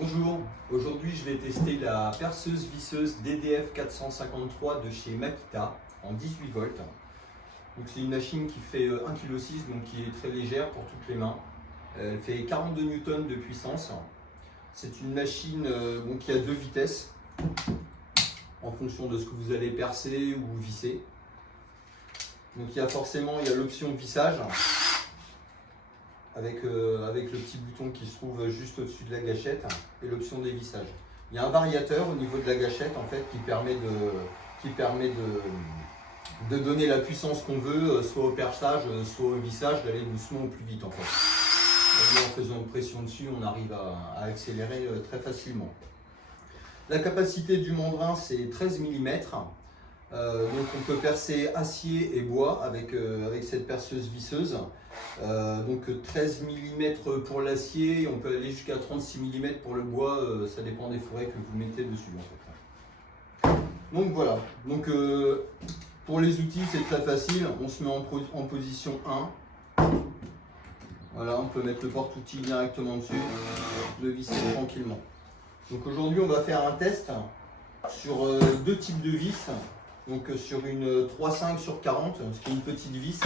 Bonjour, aujourd'hui je vais tester la perceuse visseuse DDF 453 de chez Makita en 18 volts. Donc c'est une machine qui fait 1,6 kg, donc qui est très légère pour toutes les mains. Elle fait 42 Newton de puissance. C'est une machine qui a 2 vitesses en fonction de ce que vous allez percer ou visser. Donc il y a l'option vissage avec le petit bouton qui se trouve juste au-dessus de la gâchette et l'option dévissage. Il y a un variateur au niveau de la gâchette en fait qui permet de donner la puissance qu'on veut, soit au perçage, soit au vissage, d'aller doucement ou plus vite en fait. En faisant une pression dessus, on arrive à accélérer très facilement. La capacité du membrane c'est 13 mm. Donc on peut percer acier et bois avec cette perceuse visseuse. Donc 13 mm pour l'acier, on peut aller jusqu'à 36 mm pour le bois, ça dépend des forêts que vous mettez dessus en fait. Donc voilà, pour les outils c'est très facile, on se met en position 1. Voilà, on peut mettre le porte-outil directement dessus, le visser tranquillement. Donc aujourd'hui on va faire un test sur deux types de vis. Donc sur une 3,5 sur 40, ce qui est une petite vis,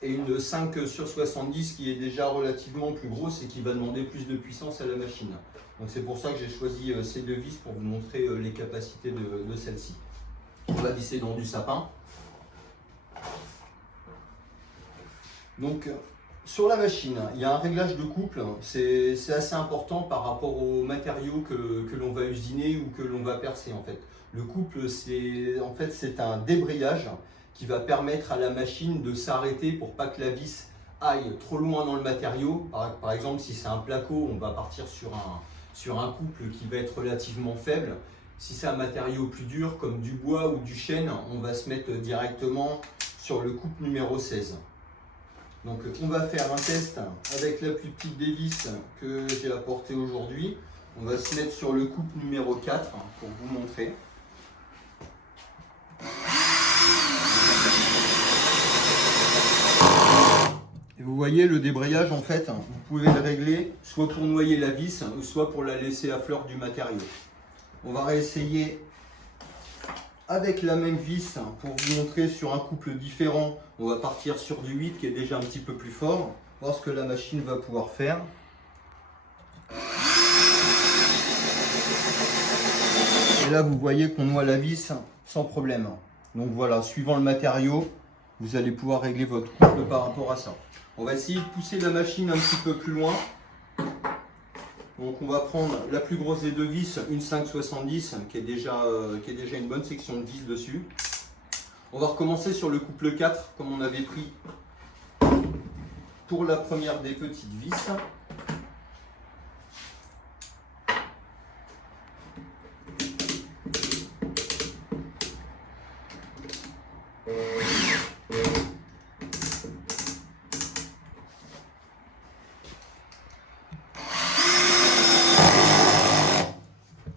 et une 5 sur 70 qui est déjà relativement plus grosse et qui va demander plus de puissance à la machine. Donc c'est pour ça que j'ai choisi ces deux vis pour vous montrer les capacités de celle-ci. On va visser dans du sapin. Donc sur la machine, il y a un réglage de couple, c'est assez important par rapport aux matériaux que l'on va usiner ou que l'on va percer en fait. Le couple, c'est un débrayage qui va permettre à la machine de s'arrêter pour pas que la vis aille trop loin dans le matériau. Par exemple, si c'est un placo, on va partir sur un couple qui va être relativement faible. Si c'est un matériau plus dur comme du bois ou du chêne, on va se mettre directement sur le couple numéro 16. Donc on va faire un test avec la plus petite des vis que j'ai apportée aujourd'hui. On va se mettre sur le couple numéro 4 pour vous montrer. Et vous voyez le débrayage en fait, vous pouvez le régler soit pour noyer la vis, soit pour la laisser à fleur du matériau. On va réessayer avec la même vis pour vous montrer sur un couple différent. On va partir sur du 8 qui est déjà un petit peu plus fort, voir ce que la machine va pouvoir faire. Et là vous voyez qu'on noie la vis sans problème. Donc voilà, suivant le matériau, vous allez pouvoir régler votre couple par rapport à ça. On va essayer de pousser la machine un petit peu plus loin. Donc on va prendre la plus grosse des deux vis, une 5,70 qui est déjà une bonne section de 10 dessus. On va recommencer sur le couple 4 comme on avait pris pour la première des petites vis.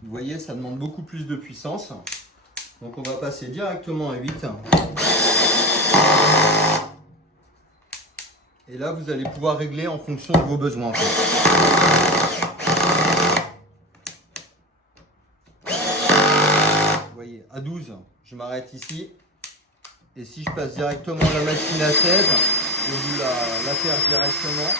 Vous voyez, ça demande beaucoup plus de puissance. Donc on va passer directement à 8. Et là, vous allez pouvoir régler en fonction de vos besoins. En fait. Vous voyez, à 12, je m'arrête ici. Et si je passe directement la machine à 16, je vais la faire directement.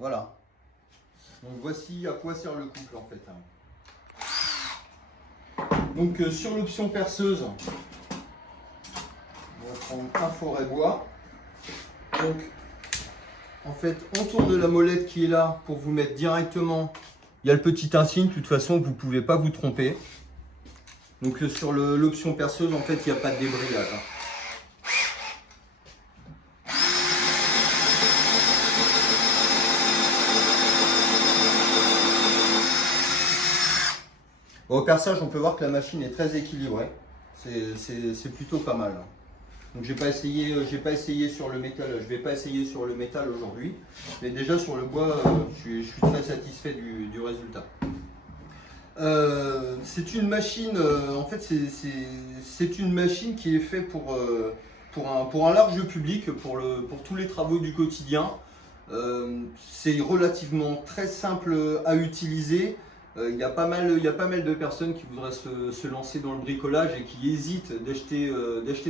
Voilà. Donc voici à quoi sert le couple en fait. Donc sur l'option perceuse, on va prendre un forêt bois. Donc en fait on tourne la molette qui est là pour vous mettre directement. Il y a le petit insigne, de toute façon vous ne pouvez pas vous tromper. Donc sur l'option perceuse en fait il n'y a pas de débrayage. Au perçage, on peut voir que la machine est très équilibrée. C'est plutôt pas mal. Donc j'ai pas essayé sur le métal. Je vais pas essayer sur le métal aujourd'hui, mais déjà sur le bois, je suis très satisfait du résultat. C'est une machine. En fait, c'est une machine qui est faite pour un large public, pour tous les travaux du quotidien. C'est relativement très simple à utiliser. Il y a pas mal de personnes qui voudraient se lancer dans le bricolage et qui hésitent d'acheter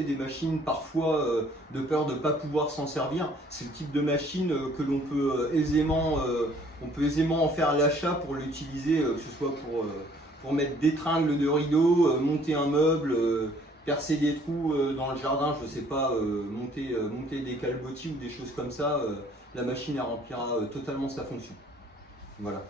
des machines parfois de peur de ne pas pouvoir s'en servir. C'est le type de machine que l'on peut aisément en faire l'achat pour l'utiliser, que ce soit pour mettre des tringles de rideaux, monter un meuble, percer des trous dans le jardin, je ne sais pas, monter des calebotis ou des choses comme ça. La machine elle remplira totalement sa fonction. Voilà.